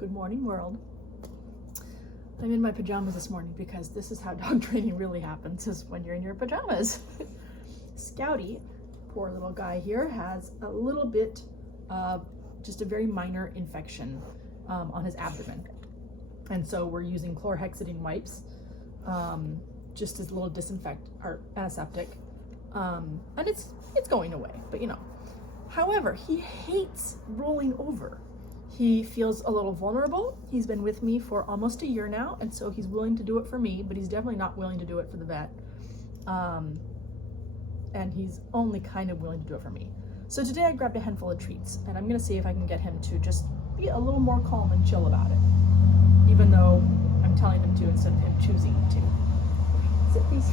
Good morning, world. I'm in my pajamas this morning because this is how dog training really happens, is when you're in your pajamas. Scouty, poor little guy here, has a little bit of just a very minor infection on his abdomen. And so we're using chlorhexidine wipes just as a little disinfect or antiseptic. And it's going away, but you know. However, he hates rolling over. He feels a little vulnerable. He's been with me for almost a year now, and so he's willing to do it for me, but he's definitely not willing to do it for the vet. And he's only kind of willing to do it for me. So today I grabbed a handful of treats, and I'm gonna see if I can get him to just be a little more calm and chill about it, even though I'm telling him to instead of him choosing to. Sit, please.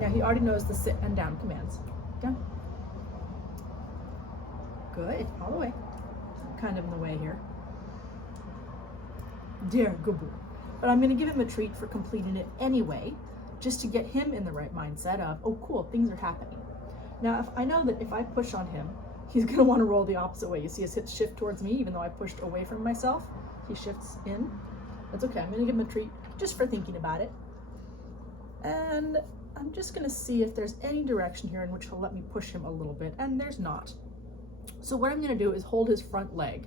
Now he already knows the sit and down commands. Down. Good, all the way. I'm kind of in the way here. Dear, good boy. But I'm gonna give him a treat for completing it anyway, just to get him in the right mindset of, oh cool, things are happening. Now, if I know that if I push on him, he's gonna wanna roll the opposite way. You see his hips shift towards me, even though I pushed away from myself, he shifts in. That's okay, I'm gonna give him a treat just for thinking about it. And I'm just gonna see if there's any direction here in which he'll let me push him a little bit, and there's not. So what I'm gonna do is hold his front leg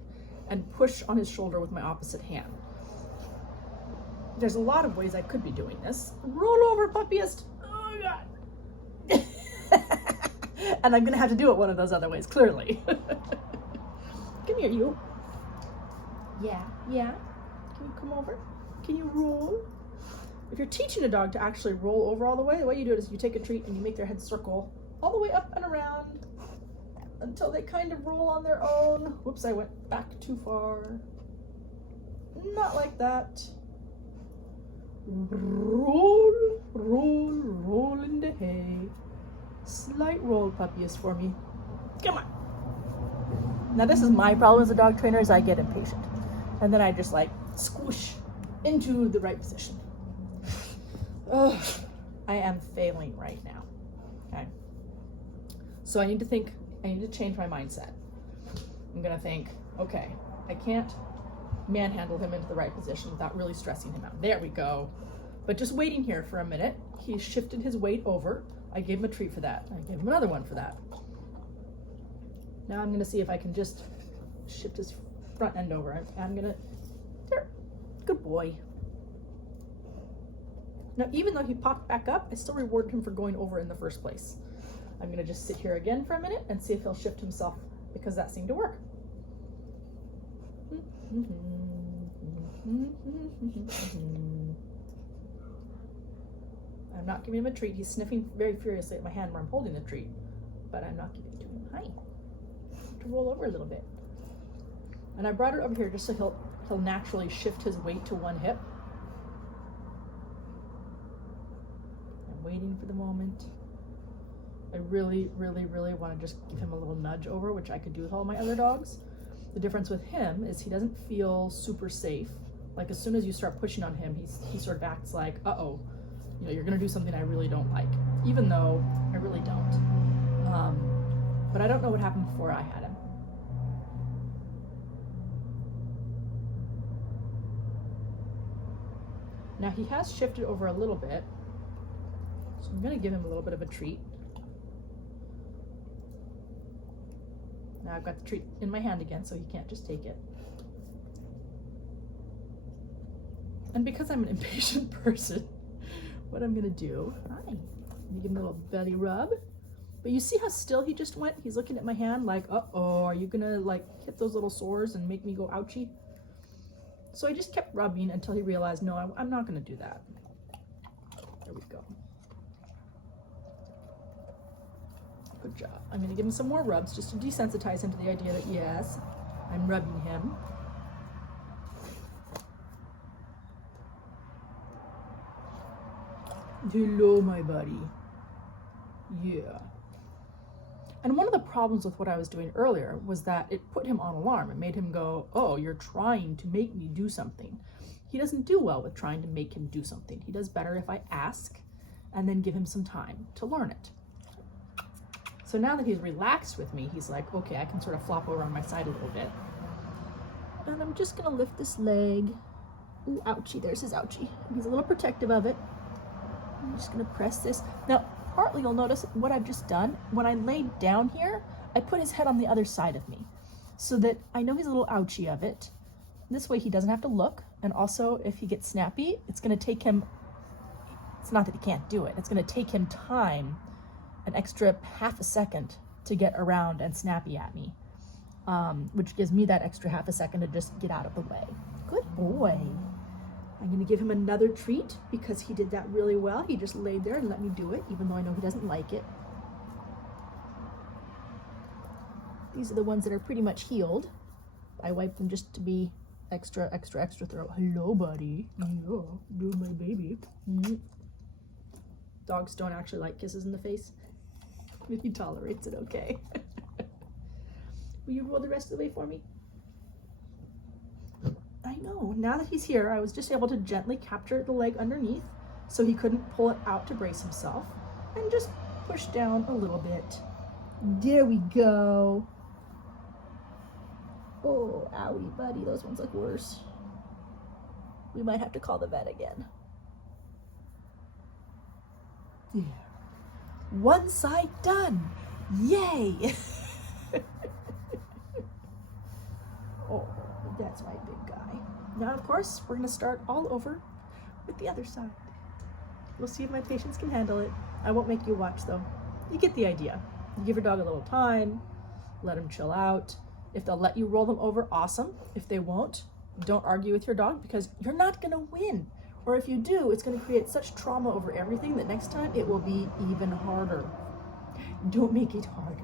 and push on his shoulder with my opposite hand. There's a lot of ways I could be doing this. Roll over, puppyist. Oh God. And I'm gonna have to do it one of those other ways, clearly. Come here, you. Yeah. Can you come over? Can you roll? If you're teaching a dog to actually roll over all the way you do it is you take a treat and you make their head circle all the way up and around until they kind of roll on their own. Whoops, I went back too far. Not like that. Roll, roll, roll in the hay. Slight roll, puppyies, for me. Come on. Now this is my problem as a dog trainer, is I get impatient. And then I just like squish into the right position. Ugh, I am failing right now. Okay. So I need to change my mindset. I'm gonna think, okay, I can't manhandle him into the right position without really stressing him out. There we go. But just waiting here for a minute, he shifted his weight over. I gave him a treat for that. I gave him another one for that. Now I'm gonna see if I can just shift his front end over. I'm gonna, there, good boy. Now, even though he popped back up, I still rewarded him for going over in the first place. I'm gonna just sit here again for a minute and see if he'll shift himself, because that seemed to work. I'm not giving him a treat. He's sniffing very furiously at my hand where I'm holding the treat, but I'm not giving it to him. Hi. To roll over a little bit. And I brought it over here just so he'll naturally shift his weight to one hip. I'm waiting for the moment. I really, really, really want to just give him a little nudge over, which I could do with all my other dogs. The difference with him is he doesn't feel super safe. Like as soon as you start pushing on him, he sort of acts like, uh-oh, you know, you're gonna do something I really don't like, even though I really don't. But I don't know what happened before I had him. Now he has shifted over a little bit, so I'm gonna give him a little bit of a treat. Now I've got the treat in my hand again, so he can't just take it. And because I'm an impatient person, what I'm gonna do, I'm gonna give him a little belly rub. But you see how still he just went? He's looking at my hand like, uh-oh, are you gonna like hit those little sores and make me go ouchie? So I just kept rubbing until he realized, no, I'm not gonna do that. There we go. Good job. I'm gonna give him some more rubs just to desensitize him to the idea that yes, I'm rubbing him. Hello, my buddy. Yeah. And one of the problems with what I was doing earlier was that it put him on alarm. It made him go, oh, you're trying to make me do something. He doesn't do well with trying to make him do something. He does better if I ask and then give him some time to learn it. So now that he's relaxed with me, he's like, okay, I can sort of flop over on my side a little bit. And I'm just gonna lift this leg. Ooh, ouchie, there's his ouchie. He's a little protective of it. I'm just gonna press this. Now, partly you'll notice what I've just done. When I laid down here, I put his head on the other side of me so that I know he's a little ouchie of it. This way he doesn't have to look. And also if he gets snappy, it's gonna take him, it's not that he can't do it, it's gonna take him time, an extra half a second to get around and snappy at me, which gives me that extra half a second to just get out of the way. Good boy. I'm gonna give him another treat because he did that really well. He just laid there and let me do it, even though I know he doesn't like it. These are the ones that are pretty much healed. I wipe them just to be extra thorough. Hello, buddy. Yeah, you're my baby. Mm-hmm. Dogs don't actually like kisses in the face. He tolerates it okay. Will you roll the rest of the way for me? I know, now that he's here, I was just able to gently capture the leg underneath so he couldn't pull it out to brace himself, and just push down a little bit. There we go. Oh, owie, buddy, those ones look worse. We might have to call the vet again. There. One side done. Yay! Oh, that's my big guy. Now, of course, we're gonna start all over with the other side. We'll see if my patients can handle it. I won't make you watch though. You get the idea. You give your dog a little time, let him chill out. If they'll let you roll them over, awesome. If they won't, don't argue with your dog because you're not gonna win. Or if you do, it's gonna create such trauma over everything that next time it will be even harder. Don't make it harder.